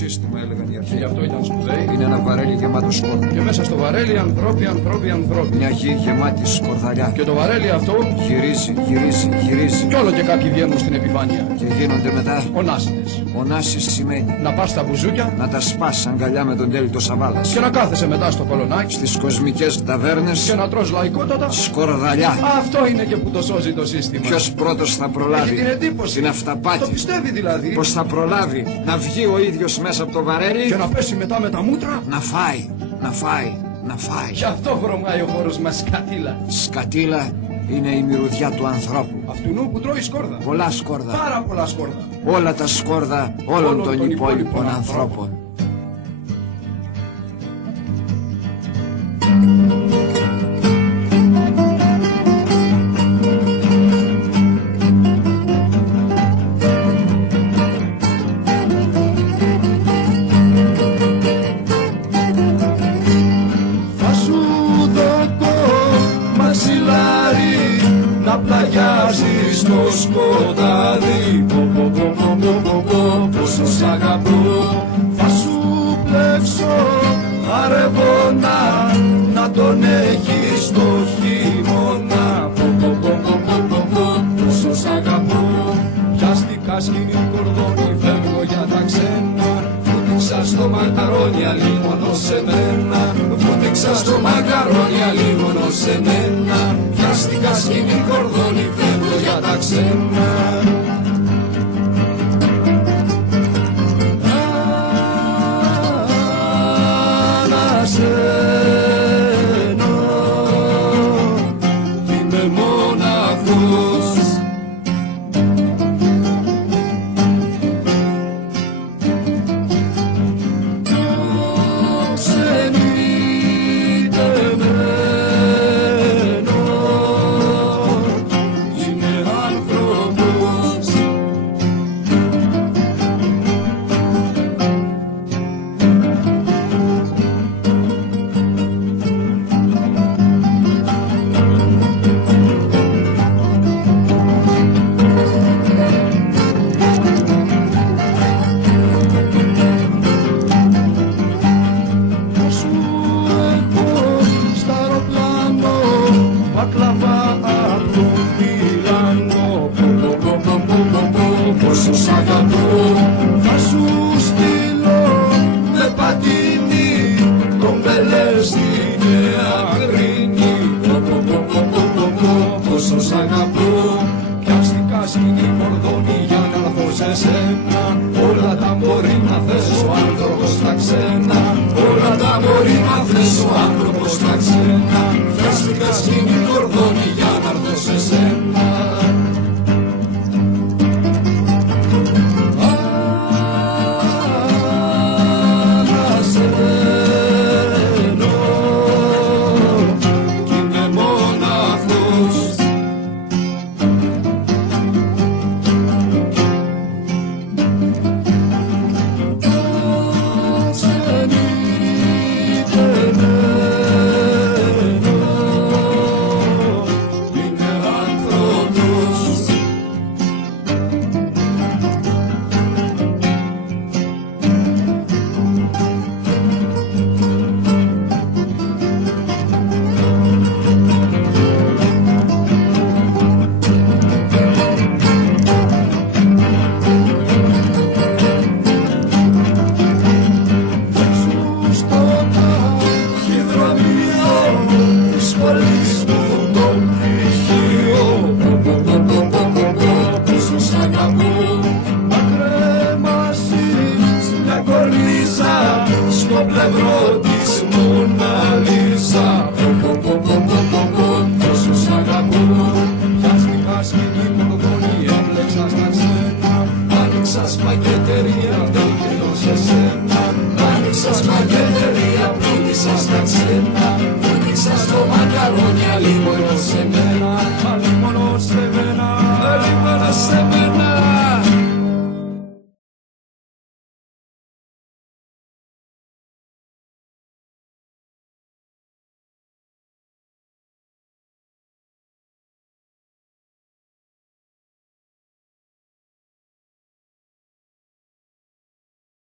σύστημα, έλεγαν οι αρχαίοι. Γι' αυτό ήταν σπουδαίοι. Είναι ένα βαρέλι γεμάτο σκόρδα. Και μέσα στο βαρέλι ανθρώποι. Μια γη γεμάτη σκορδαλιά. Και το βαρέλι αυτό γυρίζει. Κι όλο και κάποιοι βγαίνουν στην επιφάνεια. Και γίνονται μετά Ονάσιδες. Ονάσεις σημαίνει Να πας στα μπουζούκια. να τα σπάς αγκαλιά με τον Τέλειτο Σαββάλας. Και να κάθεσαι μετά στο κολονάκι. Στις κοσμικές ταβέρνες Και να τρως λαϊκότατα. σκορδαλιά. Αυτό είναι και που το σώζει το σύστημα. Ποιος πρώτος θα προλάβει? Έχει την εντύπωση. Την αυταπάτη. Το πιστεύει δηλαδή. Πως θα προλάβει να βγει ο ίδιος μέσα από το βαρέλι Και να πέσει μετά με τα μούτρα. να φάει. Γι' αυτό βρωμάει ο χώρος μας σκατήλα. Σκατήλα είναι η μυρωδιά του ανθρώπου. Αυτουνού που τρώει σκόρδα. Πολλά σκόρδα. Πάρα πολλά σκόρδα. Όλα τα σκόρδα όλων των υπόλοιπων ανθρώπων. Να πλαγιάζεις στο σκοτάδι. Πόσο σ' αγαπώ. Θα σου πλέξω αρεβόνα να τον έχεις στο χειμώνα. Πόσο σ' αγαπώ. Πιάστηκα σκηνή κορδόνι, φεύγω για τα ξένα. Βούτυξα στο μακαρόνι, αλλή μόνο σε μένα. Βούτυξα στο μακαρόνι, αλλή μόνο σε μένα. Πιάστηκα σκηνή κορδόνι, φεύγω για τα ξένα. Ανασένω, είμαι μοναχός. Πόσο σ' αγαπώ. Θα σου στείλω με πατίνι τον μπελέ στη Νέα Κρίνη. Πόσο σ' αγαπώ. Πιάστηκα σκηνή κορδόνι για να έρθω σε σένα. Όλα τα μπορεί να θες ο άνθρωπος στα ξένα. Όλα τα μπορεί να θες ο άνθρωπος στα ξένα. Πιάστηκα σκηνή κορδόνι για να έρθω σε σένα. Στο πλευρό της Μοναλίζα. Πόσο σ' αγαπώ. Πιάστηκα σκηνή κορδόνι, έμπλεξα στα ξένα. Άνοιξα σπαγγετερία, δεν γυρνώ σε σένα. Άνοιξα σπαγγετερία, πλούτησα στα ξένα. Βούτυξα στο μακαρόνι, αλλή μόνο σε μένα.